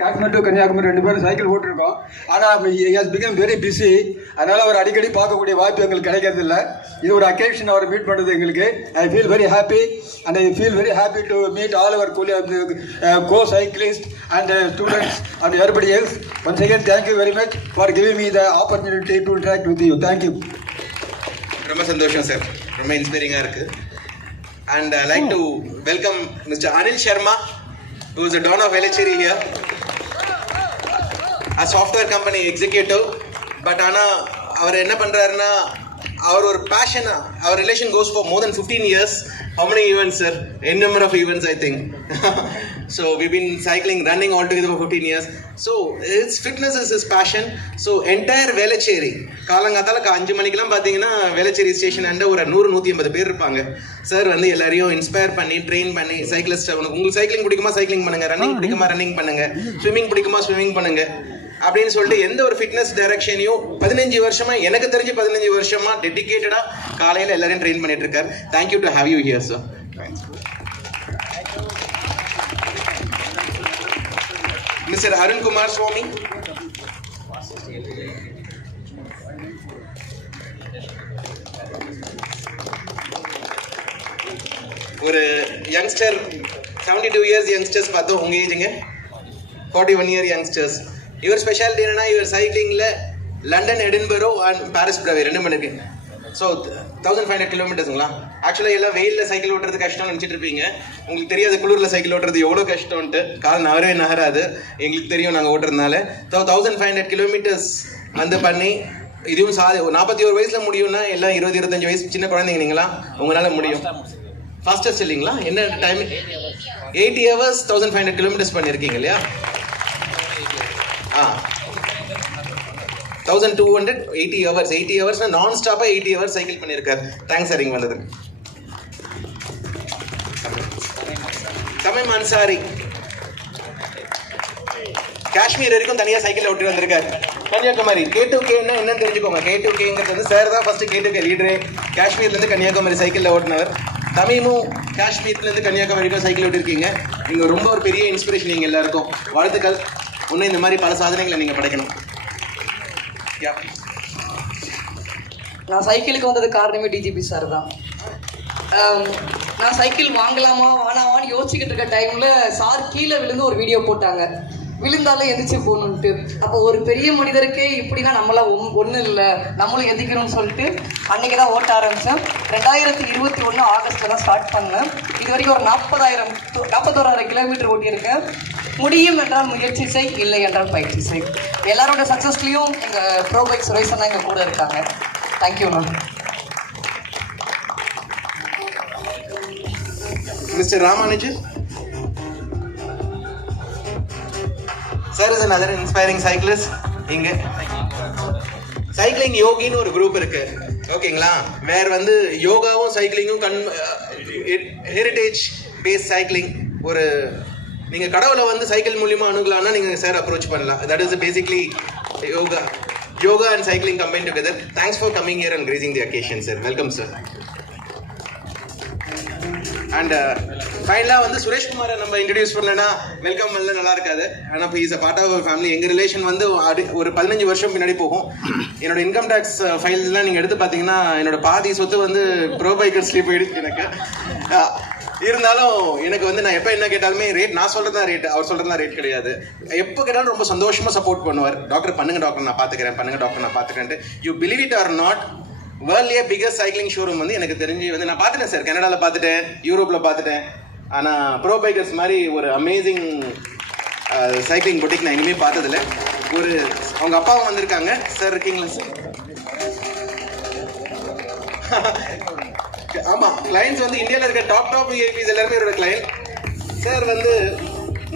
காஷ்மீர் டு கன்னியாகுமரி 2 பேரும் சைக்கிள் ஓட்டிருக்கோம். ஆனால் ஹஸ் பிகம் வெரி பிஸி. அதனால் அவர் அடிக்கடி பார்க்கக்கூடிய வாய்ப்பு எங்களுக்கு கிடைக்கிறதில்ல. இது ஒரு அக்கேஷன் அவர் மீட் பண்ணுறது எங்களுக்கு. I feel very happy and I feel very happy to meet all our co cyclist and students and everybody else. Once again thank you very much for giving me the opportunity to interact with you. Thank you. ரொம்ப சந்தோஷம் sir, ரொம்ப இன்ஸ்பைரிங்காக இருக்குது. And I like to welcome mister Anil Sharma, who is a don of Velachery here, a software company executive. But ana அவர் என்ன பண்றாருன்னா, அவர் ஒரு fashion, our relation goes for more than 15 years. How many events, sir? N number of events, I think. So we've been cycling, running all together for 15 years. So his fitness is his passion. So entire Velachery, காலங்காத்தால 5 மணிக்கெல்லாம் பார்த்தீங்கன்னா வேளச்சேரி ஸ்டேஷன் அண்ட ஒரு 100-150 பேர் இருப்பாங்க. சார் வந்து எல்லாரையும் இன்ஸ்பயர் பண்ணி ட்ரெயின் பண்ணி சைக்கிளிஸ்ட், உங்களுக்கு சைக்கிளிங் பிடிக்குமா சைக்கிளிங் பண்ணுங்க, ரன்னிங் பிடிக்குமா ரன்னிங் பண்ணுங்க, ஸ்விம்மிங் பிடிக்குமா ஸ்விம்மிங் பண்ணுங்க அப்படின்னு சொல்லிட்டு எந்த ஒரு ஃபிட்னஸ் டைரக்ஷனையும் 15 வருஷமா, எனக்கு தெரிஞ்சு 15 வருஷமா டெடிகேட்டடா காலையில எல்லாரையும் ட்ரெயின் பண்ணிட்டு இருக்காரு. Thank you to have you here sir. Mister Arun Kumar Swami, ஒரு யங்ஸ்டர், 72 இயர்ஸ் யங்ஸ்டர்ஸ் பார்த்தோம். உங்க ஏஜுங்க 41 இயர் யங்ஸ்டர்ஸ். இவர் ஸ்பெஷாலிட்டி என்னன்னா, இவர் சைக்கிளிங்ல லண்டன், எடின்பரோ அண்ட் பாரிஸ் பிரவே 2 மணிக்கு. ஸோ 1500 கிலோமீட்டர்ஸுங்களா. ஆக்சுவலாக எல்லாம் வெயிலில் சைக்கிள் ஓட்டுறது கஷ்டம்னு நினச்சிட்டு இருப்பீங்க. உங்களுக்கு தெரியாது குளிரில் சைக்கிள் ஓட்டுறது எவ்வளோ கஷ்டம்ன்ட்டு. கால் நகரவே நகராது, எங்களுக்கு தெரியும் நாங்கள் ஓட்டுறதுனால. 1500 கிலோமீட்டர்ஸ் வந்து பண்ணி, இதுவும் 41 வயசில் முடியும்னா, எல்லாம் 20-25 வயசு சின்ன குழந்தைங்க நீங்களா, உங்களால் முடியும். ஃபாஸ்டஸ்ட் இல்லைங்களா? என்ன டைம்? 80 hours 1500 கிலோமீட்டர்ஸ் பண்ணியிருக்கீங்க இல்லையா? 1280 hours. 80 hours நான் ஸ்டாப்பா 80 hours சைக்கிள் பண்ணியிருக்காரு. தேங்க்ஸ் சார் இங்க வந்தது. தமீம் அன்சாரி காஷ்மீர் வரைக்கும் தனியா சைக்கிள் ஓட்டி வந்திருக்காரு. கன்னியாகுமரி K2K என்னன்னு தெரிஞ்சுக்கோங்க. K2Kங்கிறது வந்து சார் தான் ஃபர்ஸ்ட் K2K லீடரு. காஷ்மீர்ல இருந்து கன்னியாகுமரி சைக்கிள்ல ஓட்டினவர். தமீமும் காஷ்மீர்ல இருந்து கன்னியாகுமரி வரைக்கும் சைக்கிள் ஓட்டிருக்கீங்க. நீங்க ரொம்ப ஒரு பெரிய இன்ஸ்பிரேஷன் நீங்க எல்லாருக்கும். வாழ்த்துக்கள். இன்னும் இந்த மாதிரி பல சாதனைகளை நீங்க படைக்கணும். நான் சைக்கிளுக்கு வந்தது காரணமே டிஜிபி சார் தான். நான் சைக்கிள் வாங்கலாமா வேணாமான்னு யோசிச்சுக்கிட்டு இருக்க டைம்ல சார் கீழே விழுந்து ஒரு வீடியோ போட்டாங்க, விழுந்தாலும் எந்திரிச்சு போகணுன்ட்டு. அப்போ ஒரு பெரிய மனிதருக்கே இப்படின்னா நம்மளாம் ஒன்றும் இல்லை, நம்மளும் எந்திக்கணும்னு சொல்லிட்டு அன்றைக்கி தான் ஓட்ட ஆரம்பித்தேன். 2021 ஆகஸ்ட்டில் தான் ஸ்டார்ட் பண்ணேன். இது வரைக்கும் ஒரு 41,000 கிலோமீட்டர் ஓட்டியிருக்கேன். முடியும் என்றால் முயற்சி செய், இல்லை என்றால் பயிற்சி செய். எல்லாரோட சக்ஸஸ்லையும் எங்கள் ப்ரோ பைக் சுரேஷன் தான் எங்கள் கூட இருக்காங்க. Thank you ma'am. Mister Ramanujan sir is another inspiring cyclist. இங்க சைக்கிளிங் யோகின்னு ஒரு குரூப் இருக்கு, ஓகேங்களா? வேற வந்து யோகாவும் சைக்கிளிங்கும் ஹெரிட்டேஜ் பேஸ் சைக்கிளிங். ஒரு நீங்க கடவுளை வந்து சைக்கிள் மூலியமா அணுகலாம்னா நீங்க சார் அப்ரோச் பண்ணலாம். That is basically yoga and cycling combine together. Thanks for coming here and grazing the occasion sir. Welcome sir. And ஃபைனலாக வந்து சுரேஷ்குமாரை நம்ம இன்ட்ரடியூஸ் பண்ணலன்னா வெல்கம் பண்ணல நல்லா இருக்காது. ஆனால் இப்போ is a part of our family. எங்கள் ரிலேஷன் வந்து ஒரு 15 வருஷம் பின்னாடி போகும். என்னோட இன்கம் டேக்ஸ் ஃபைல்ஸ்லாம் நீங்கள் எடுத்து பார்த்தீங்கன்னா என்னோட பாதி சொத்து வந்து ப்ரோ பைக்கர்ஸ்லேயே போயிடுச்சு எனக்கு. இருந்தாலும் எனக்கு வந்து நான் எப்போ என்ன கேட்டாலுமே ரேட் நான் சொல்கிறது தான் ரேட், அவர் சொல்கிறது தான் ரேட் கிடையாது. எப்போ கேட்டாலும் ரொம்ப சந்தோஷமாக சப்போர்ட் பண்ணுவார். டாக்டர் பண்ணுங்க டாக்டர் நான் பார்த்துக்கிறேன், பண்ணுங்க டாக்டர் நான் பார்த்துக்கிறேன்ட்டு. You believe it or not, வேர்ல்ட்லேயே பிகஸ்ட் சைக்கிளிங் ஷோரூம் வந்து எனக்கு தெரிஞ்சு வந்து நான் பார்த்துட்டேன் சார். கனடாவில் பார்த்துட்டேன், யூரோப்பில் பார்த்துட்டேன். ஆனால் ப்ரோ பைக்கர்ஸ் மாதிரி ஒரு அமேசிங் சைக்கிளிங் பொட்டிக் நான் எங்கேயுமே பார்த்ததில்ல. ஒரு அவங்க அப்பாவும் வந்திருக்காங்க சார். இருக்கீங்களா சார்? ஆமாம், கிளைண்ட்ஸ் வந்து இந்தியாவில் இருக்க டாப் விஐபிஸ் எல்லாருமே என்னோட கிளைண்ட். சார் வந்து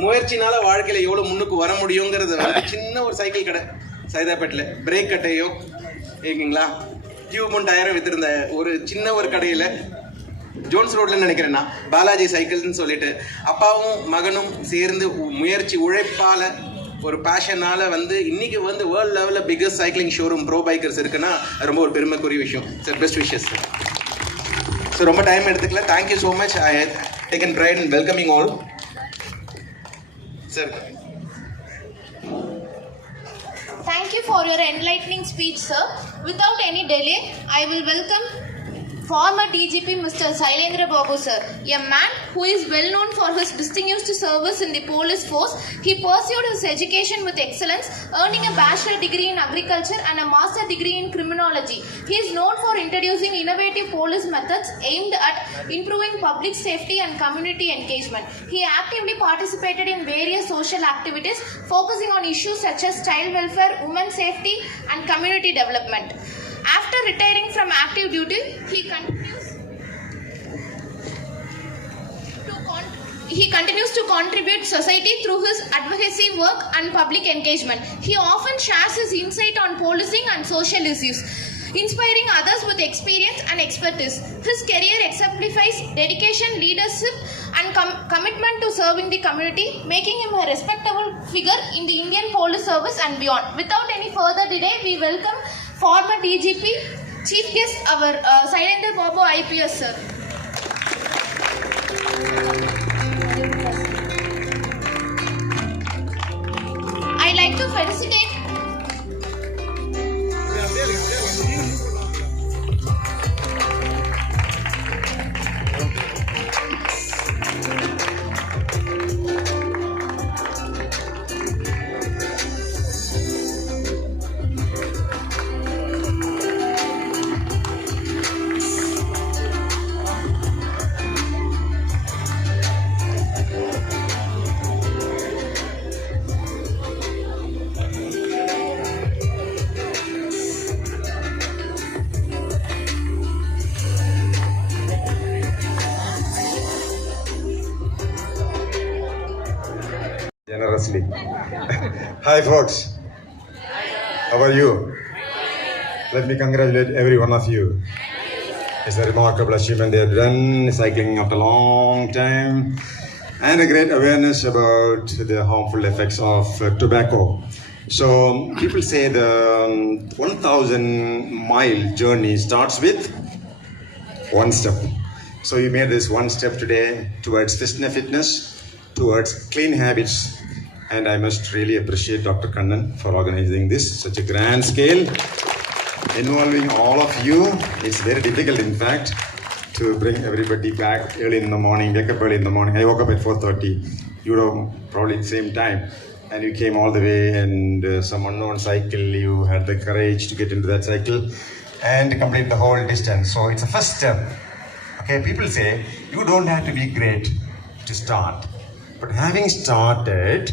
முயற்சினால வாழ்க்கையில் எவ்வளோ முன்னுக்கு வர முடியுங்கிறது வந்து சின்ன ஒரு சைக்கிள் கடை சைதாப்பேட்டில் பிரேக் கட்டையோ ஓகேங்களா டியூபும் டயரும் வித்திருந்த ஒரு சின்ன ஒரு கடையில் ஜோன்ஸ் ரோட்ல நினைக்கிறேன்னா பாலாஜி சைக்கிள்னு சொல்லிட்டு அப்பாவும் மகனும் சேர்ந்து முயற்சி உழைப்பால ஒரு பேஷனால வந்து இன்னைக்கு வந்து வேர்ல்ட் லெவலில் biggest cycling showroom bro bikers இருக்குன்னா ரொம்ப ஒரு பெருமைக்குரிய விஷயம் sir. Best wishes sir. So ரொம்ப டைம் எடுத்துக்கல. Thank you so much. I taken fried in welcoming all sir. Thank you for your enlightening speech, sir. Without any delay, I will welcome former DGP Mr. Sailendra Babu, sir. A man who is well known for his distinguished service in the police force. He pursued his education with excellence, earning a bachelor degree in agriculture and a master degree in criminology. He is known for introducing innovative police methods aimed at improving public safety and community engagement. He actively participated in various social activities, focusing on issues such as child welfare, women's safety, and community development. After retiring from active duty, he continues to contribute society through his advocacy work and public engagement. He often shares his insight on policing and social issues, inspiring others with experience and expertise. His career exemplifies dedication, leadership, and commitment to serving the community, making him a respectable figure in the Indian Police Service and beyond. Without any further delay, we welcome former DGP, Chief Guest, our Sailendra Babu IPS, sir. I like to felicitate generously. Hi folks, how are you? Let me congratulate every one of you. It's a remarkable achievement they have done, cycling after a long time, and a great awareness about the harmful effects of tobacco. So people say the 1,000-mile journey starts with one step. So you made this one step today towards fitness, towards clean habits, and I must really appreciate Dr. Kannan for organizing this such a grand scale, involving all of you. It's very difficult, in fact, to bring everybody back early in the morning, wake up early in the morning. I woke up at 4:30. You know, probably at the same time, and you came all the way, and some unknown cycle. You had the courage to get into that cycle and complete the whole distance. So it's a first step. Okay, people say you don't have to be great to start. But having started,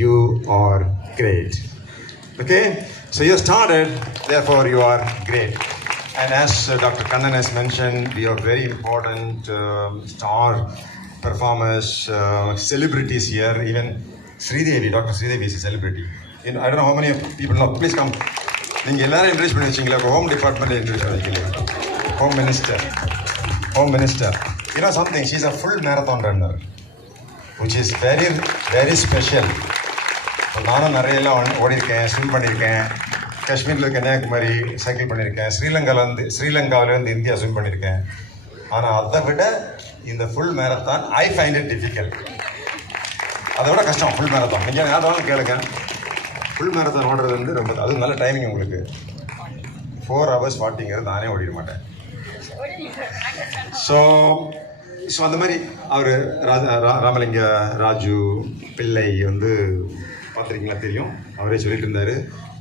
you are great. Okay? So you started, therefore you are great. And as Dr. Kannan has mentioned, we have very important star performers, celebrities here. Even Sridevi, Dr. Sridevi is a celebrity. I don't know how many people know. Please come. நீங்கள் எல்லாரும் introduce பண்ணி வச்சிங்களா? Home department introduce பண்ணிக்கலையா? Home minister. You know something, she's a full marathon runner, which is very, very special. நானும் நிறையெல்லாம் ஓடிருக்கேன், ஸ்விம் பண்ணியிருக்கேன், காஷ்மீரில் கன்னியாகுமரி சைக்கிள் பண்ணியிருக்கேன், ஸ்ரீலங்காவிலேருந்து இந்தியா ஸ்விம் பண்ணியிருக்கேன். ஆனால் அதை விட இந்த full marathon I find it difficult. அதை விட கஷ்டம் ஃபுல் மேரத்தான். நீங்கள் யாராலும் கேளுங்க, ஃபுல் மேரத்தான் ஓடுறது வந்து ரொம்ப, அதுவும் நல்ல டைமிங் உங்களுக்கு. 4 hours 40 நானே ஓடிட மாட்டேன். ஸோ அந்த மாதிரி அவர் ராமலிங்க ராஜு பிள்ளை வந்து பார்த்துருக்கீங்களா? தெரியும். அவரே சொல்லிட்டு இருந்தார்,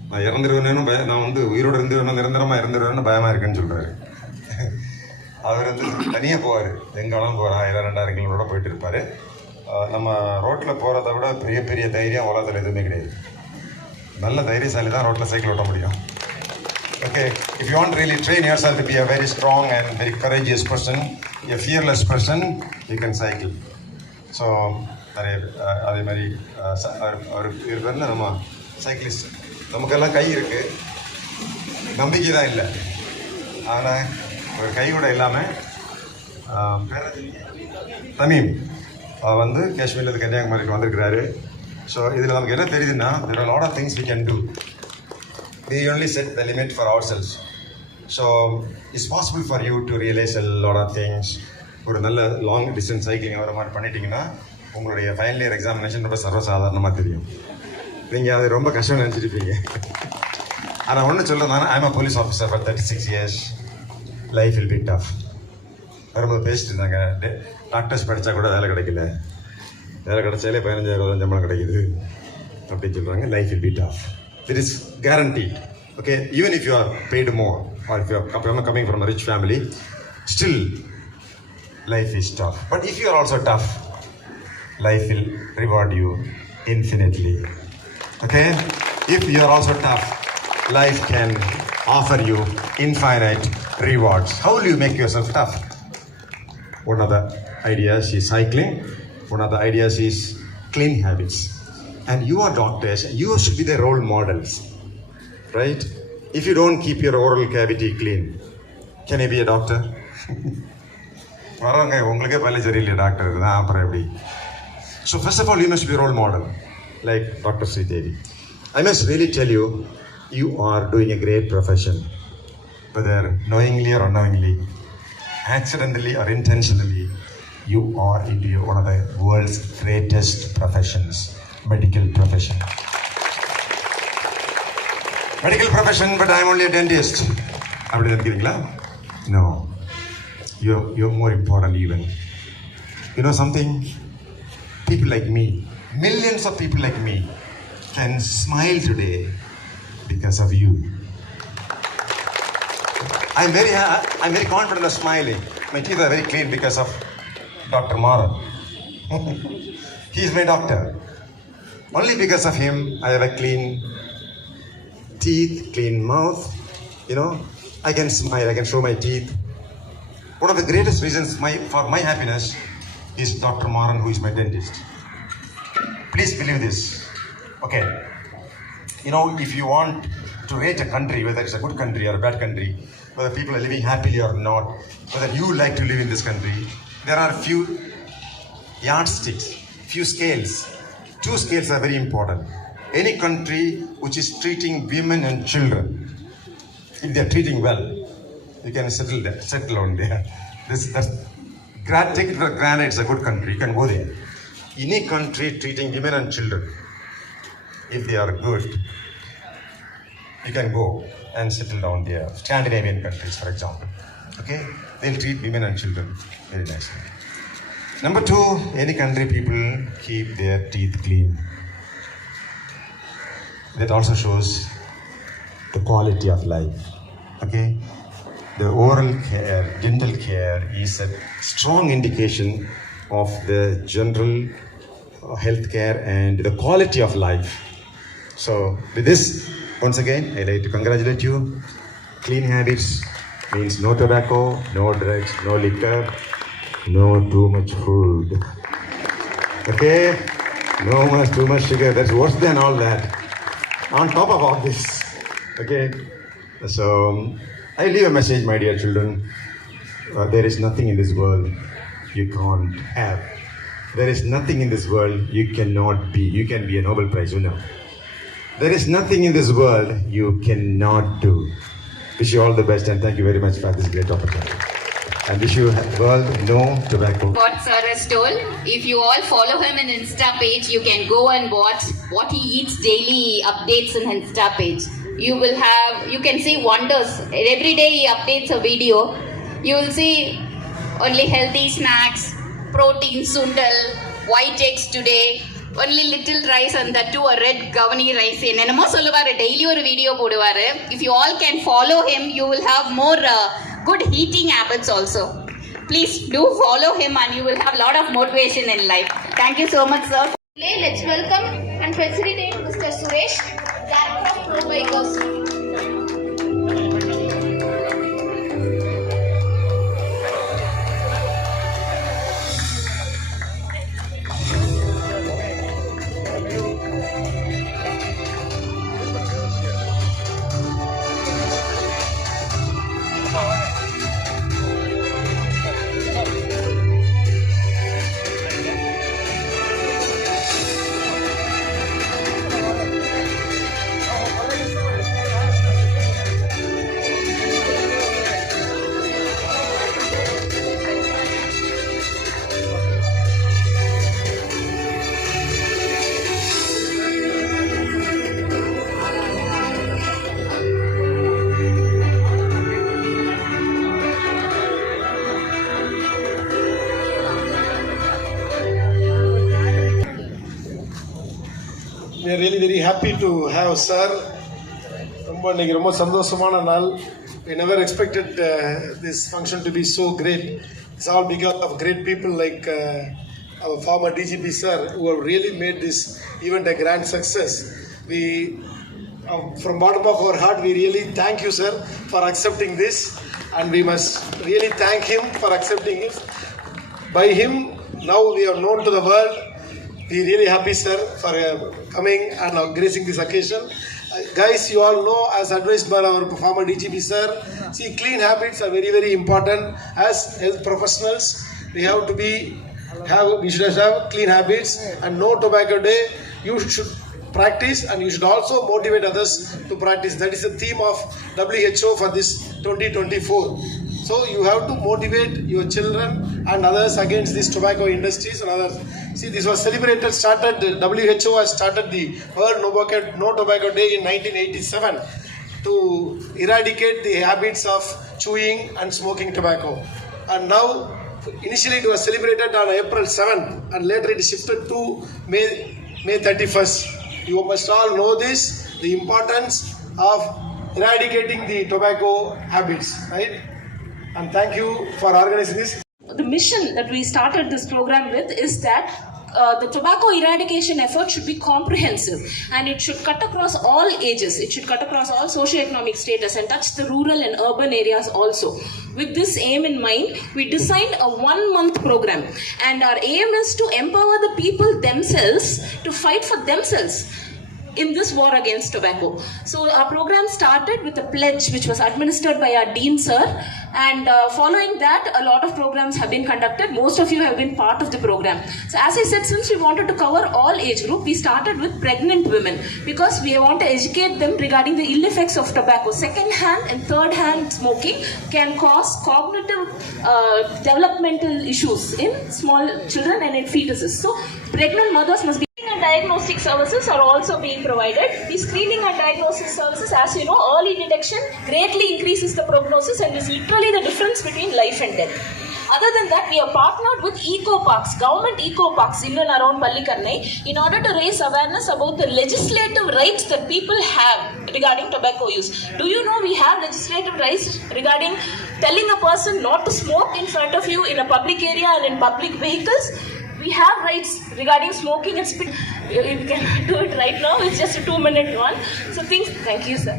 நான் இறந்துருவேன்னு நான் வந்து உயிரோடு இருந்துருவேன், நிரந்தரமாக இருந்துருவேன்னு பயமாக இருக்குன்னு சொல்கிறாரு. அவர் வந்து தனியாக போவார், எங்காலும் போகிற 1000-2000 கிலோமீட்டரோட போயிட்டு இருப்பார். நம்ம ரோட்டில் போகிறத விட பெரிய பெரிய தைரியம் உலகத்தில் எதுவுமே கிடையாது. நல்ல தைரியசாலி தான் ரோட்டில் சைக்கிள் ஓட்ட முடியும். Okay, if you want to really train yourself to be a very strong and very courageous person, a fearless person, you can cycle. So, அதே மாதிரி அவர் பேரில் நம்ம சைக்கிளிஸ்ட். நமக்கெல்லாம் கை இருக்குது, நம்பிக்கை தான் இல்லை. ஆனால் ஒரு கை கூட இல்லாமல் தமீம் வந்து காஷ்மீர்லேருந்து கன்னியாகுமரிக்கு வந்திருக்கிறாரு. ஸோ இதில் நமக்கு என்ன தெரியுதுன்னா, there are a lot of things we can do. We only set the limit for ourselves. So it's possible for you to realize a lot of things. ஒரு நல்ல லாங் டிஸ்டன்ஸ் சைக்கிளிங் வர மாதிரி பண்ணிட்டீங்கன்னா உங்களுடைய ஃபைனல் இயர் எக்ஸாமினேஷன் ரொம்ப சர்வசாதாரணமாக தெரியும். நீங்கள் அது ரொம்ப கஷ்டம் நினச்சிருப்பீங்க. ஆனால் ஒன்று சொல்கிறேன், I'm a police officer for 36 years. Life will be tough. வரும்போது பேசிட்டு இருந்தாங்க, டாக்டர்ஸ் படித்தா கூட வேலை கிடைக்கல, வேலை கிடைச்சாலே 15,000 சம்பளம் கிடைக்குது அப்படின்னு சொல்கிறாங்க. Life will be tough. It is guaranteed. Okay, even if you are paid more or if you are coming from a rich family, still life is tough. But if you are also tough, life will reward you infinitely. Okay, if you are also tough, life can offer you infinite rewards. How will you make yourself tough? One of the ideas is cycling. One of the ideas is clean habits. And you are doctors, you should be the role models, right? If you don't keep your oral cavity clean, can you be a doctor? வரவங்க உங்களுக்கே பள்ளி சரியில்லை டாக்டர் தான், அப்புறம் எப்படி? So first of all, you must be a role model, like Dr. Sridevi. I must really tell you, you are doing a great profession, whether knowingly or unknowingly, accidentally or intentionally. You are into one of the world's greatest professions, medical profession. Medical profession, but I am only a dentist. அப்படி நினைக்கிறீங்களா? No. You're more important even. You know something? People like me, millions of people like me, can smile today because of you. I'm very confident of smiling. My teeth are very clean because of Dr. Maran. He is my doctor. Only because of him, I have a clean teeth, clean mouth. You know, I can smile, I can show my teeth. One of the greatest reasons for my happiness is Dr. Maran, who is my dentist. Please believe this. Okay. You know, if you want to rate a country, whether it's a good country or a bad country, whether people are living happily or not, whether you like to live in this country, there are few yardsticks, few scales. Two scales are very important. Any country which is treating women and children, if they are treating well, you can settle on there. Take it for granted, it's a good country, you can go there. Any country treating women and children, if they are good, you can go and settle down there. Scandinavian countries, for example. Okay? They'll treat women and children very nicely. Number two, any country people keep their teeth clean. That also shows the quality of life. Okay? The oral care, dental care is a strong indication of the general health care and the quality of life. So with this, once again, I'd like to congratulate you. Clean habits means no tobacco, no drugs, no liquor, no too much food. Okay? No too much sugar. That's worse than all that. On top of all this. Okay? So I leave a message, my dear children. There is nothing in this world you can't have. There is nothing in this world you cannot be. You can be a Nobel Prize winner. There is nothing in this world you cannot do. Wish you all the best and thank you very much for this great opportunity. And wish you world no tobacco. What sir has told, if you all follow him in Insta page, you can go and watch what he eats daily updates in Insta page. You can see wonders. Every day he updates a video. You will see only healthy snacks, protein sundal, white eggs today, only little rice and that too a red gavani rice. என்னமோ சொல்லுவாரு, டெய்லி ஒரு வீடியோ போடுவாரு. If you all can follow him, you will have more good eating habits also. Please do follow him and you will have a lot of motivation in life. Thank you so much, sir. Today, let's welcome and facilitate Mr. Suresh, Director of Pro Bikers. are really very happy to have sir. இன்னைக்கு ரொம்ப சந்தோஷமான நாள். We never expected this function to be so great. It's all because of great people like our former DGP sir who have really made this event a grand success. We from bottom of our heart we really thank you sir for accepting this, and we must really thank him for accepting it. By him now we are known to the world. We really happy sir for coming and gracing this occasion. Guys, you all know, as advised by our former DGP sir, see, clean habits are very very important. As health professionals, we should have clean habits and no tobacco day. You should practice and you should also motivate others to practice. That is the theme of WHO for this 2024. So you have to motivate your children and others against these tobacco industries and others. See, this was celebrated, WHO has started the World No Tobacco Day in 1987 to eradicate the habits of chewing and smoking tobacco. And now, initially it was celebrated on April 7th and later it shifted to May 31st. You must all know this, the importance of eradicating the tobacco habits, right? And thank you for organizing this. The mission that we started this program with is that the tobacco eradication effort should be comprehensive and it should cut across all ages. It should cut across all socioeconomic status and touch the rural and urban areas also. With this aim in mind, we designed a 1-month program, and our aim is to empower the people themselves to fight for themselves in this war against tobacco. So our program started with a pledge which was administered by our Dean sir, and following that a lot of programs have been conducted. Most of you have been part of the program. So as I said, since we wanted to cover all age group, we started with pregnant women because we want to educate them regarding the ill effects of tobacco. Second hand and third hand smoking can cause cognitive developmental issues in small children and in fetuses. So pregnant mothers must be and diagnostic services are also being provided. These screening and diagnostic services, as you know, early detection greatly increases the prognosis and is literally the difference between life and death. Other than that, we have partnered with eco parks, government eco parks in and around Pallikarnai, in order to raise awareness about the legislative rights that people have regarding tobacco use. Do you know we have legislative rights regarding telling a person not to smoke in front of you in a public area and in public vehicles? We have rights regarding smoking and spit. You can do it right now. It's just a 2-minute one. So thank you, sir.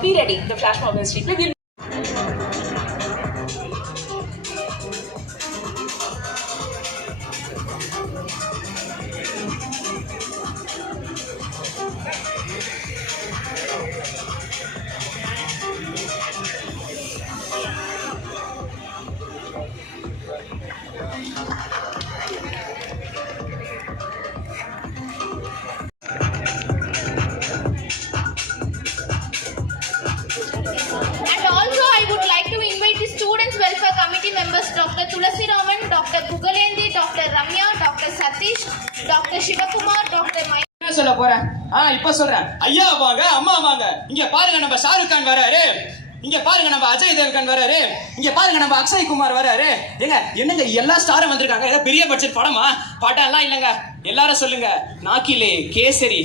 Be ready. The flash mob is street. Dr. Tulasi Raman, Dr. Bugalendi, Dr. Ramya, Dr. Satish, Dr. Shivakumar, Dr. என்ன சொல்ல போறேன்? இப்ப சொல்றேன். ஐயா வாங்க, அம்மா வாங்க. இங்க பாருங்க நம்ம ஷாருக் கான் வராரு. இங்க பாருங்க நம்ம அஜய் தேவ்கன் வராரு. இங்க பாருங்க நம்ம அக்ஷய் குமார் வராரு. என்னங்க எல்லா ஸ்டாரும் வந்திருக்காங்க. ஏதோ பெரிய பட்ஜெட் படமா? படம்லாம் இல்லங்க. எல்லாரும் சொல்லுங்க, நாக்கிலே கேசரி.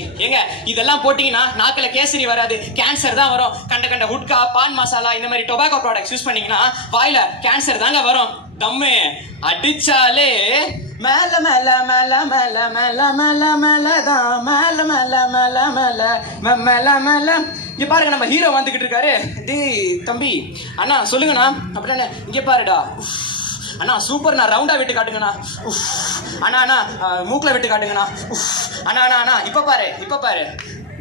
இதெல்லாம் போட்டீங்கன்னா நாக்கில கேசரி வராது, கேன்சர் தான் வரும். கண்ட உட்கா, பான் மசாலா இந்த மாதிரி டொபாக்கோ ப்ராடக்ட்ஸ் யூஸ் பண்ணீங்கன்னா வாயில கேன்சர் தாங்க வரும். தம்மு அடிச்சாலே மேல மேல மேல மேல மேல மேல மேலதான் மேல மேல மேல மேல மேல மேல. இங்க பாருங்க நம்ம ஹீரோ வந்துகிட்டு இருக்காரு. டேய் தம்பி, அண்ணா சொல்லுங்கண்ணா. அப்படின்னா இங்க பாருடா. அண்ணா சூப்பர்ண்ணா, ரவுண்டா விட்டு காட்டுங்கண்ணா. அண்ணா மூக்குல விட்டு காட்டுங்கண்ணா. அண்ணா இப்ப பாரு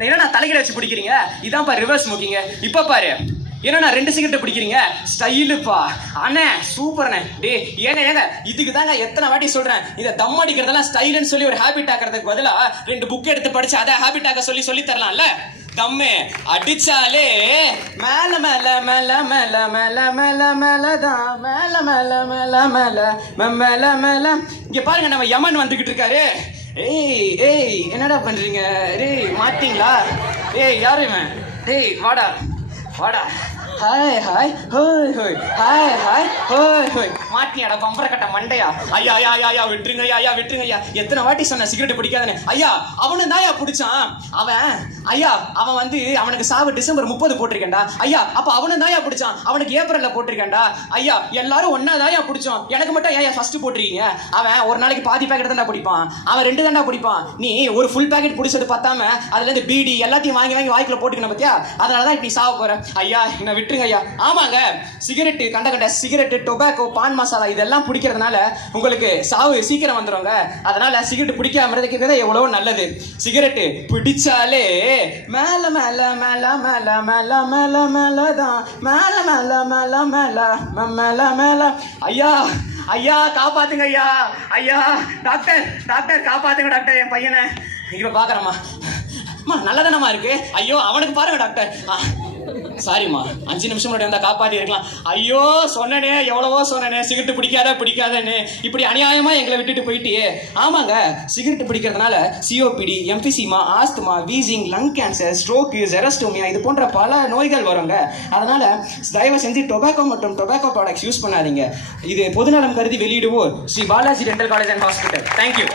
என்னண்ணா தலைகிட வச்சு பிடிக்கிறீங்க? இதான் பாரு ரிவர்ஸ் ஸ்மோக்கிங்க. இப்ப பாரு என்னண்ணா 2 சிகரெட் பிடிக்கிறீங்க. ஸ்டைலுப்பா அண்ணே, சூப்பர்ண்ணே. டே ஏங்க இதுக்கு தாங்க எத்தனை வாட்டி சொல்றேன், இதை தம் அடிக்கிறதெல்லாம் ஸ்டைலுன்னு சொல்லி ஒரு ஹேபிட் ஆக்கிறதுக்கு பதிலா 2 புக் எடுத்து படிச்சு அதை ஹேபிட் ஆக்க சொல்லி தரலாம்ல. தம்மு அடிச்சாலே மேல மேல மேல மேல மேல மேல மேலதான் மேல மேல மேல மேல மேல மேல. இங்க பாருங்க நம்ம யமன் வந்துகிட்டு இருக்காரு. ஏய் என்னடா பண்றீங்க? டேய் மாட்டீங்களா? யாரு இவன்? டேய் வாடா ஹாய் ஹாய் ஹோய் ஹோய் ஹாய் ஹாய் ஹோய் ஹோய் மாட்டியாடா பம்பர கட்ட மண்டையா ஐயா ஐயா ஐயா ஐயா விட்டுருங்க ஐயா விட்டுருங்க ஐயா எத்தனை வாட்டி சொன்ன சிகரெட் பிடிக்காதனே ஐயா அவனு தான் பிடிச்சான் அவன் வந்து அவனுக்கு சாவு டிசம்பர் 30 போட்டிருக்கேன்டா ஐயா அப்ப அவனு தான் பிடிச்சான் அவனுக்கு ஏப்ரல்ல போட்டிருக்கேன்டா ஐயா எல்லாரும் ஒன்னா தான் பிடிச்சோம் எனக்கு மட்டும் ஏன் ஃபர்ஸ்ட் போட்டிருக்கீங்க அவன் ஒரு நாளைக்கு பாதி பாக்கெட் தான் பிடிப்பான் அவன் 2 தான்டா பிடிப்பான் நீ ஒரு ஃபுல் பாக்கெட் பிடிச்சது பார்த்தாம அதுல இருந்து பீடி எல்லாத்தையும் வாங்கி வாங்கி வாய்க்குள்ள போட்டுக்கணும் பத்தியா அதனாலதான் இப்படி சாவ போறேன் ஐயா என்ன விட்டுருங்க ஐயா ஆமாங்க சிகரெட் கண்ட சிகரெட் டொபாக்கோ பான் மசாலா இதெல்லாம் பிடிக்கிறதுனால உங்களுக்கு சாவு சீக்கிரம் வந்துருங்க அதனால சிகரெட் பிடிக்காம இருக்கிறது எவ்வளவு நல்லது சிகரெட் பிடிச்சாலே மேல மேல மேல மேல மேல மேல மேலதான் மேல மேல மேல மேல மேல மேல ஐயா ஐயா காப்பாத்துங்க ஐயா ஐயா டாக்டர் டாக்டர் காப்பாத்துங்க டாக்டர் என் பையனை இப்ப பாக்குறேம்மா நல்லதானமா இருக்கு ஐயோ அவனுக்கு பாருங்க டாக்டர் சாரிம்மா 5 நிமிஷம் முன்னாடி வந்தா காப்பாத்தி இருக்கலாம் ஐயோ சொன்னனே எவ்வளவோ சொன்னனே சிகரெட் பிடிக்காதன்னு இப்படி அநியாயமா எங்களை விட்டுட்டு போயிட்டியே ஆமாங்க சிகரெட் பிடிக்கிறதுனால COPD emphysema asthma wheezing lung cancer stroke xerostomia இது போன்ற பல நோய்கள் வருங்க அதனால தயவு செஞ்சு டொபாக்கோ மற்றும் டொபாக்கோ ப்ராடக்ட்ஸ் யூஸ் பண்ணாதீங்க இது பொதுநலம் கருதி வெளியிடுவோர் Shri Balaji dental college and hospital thank you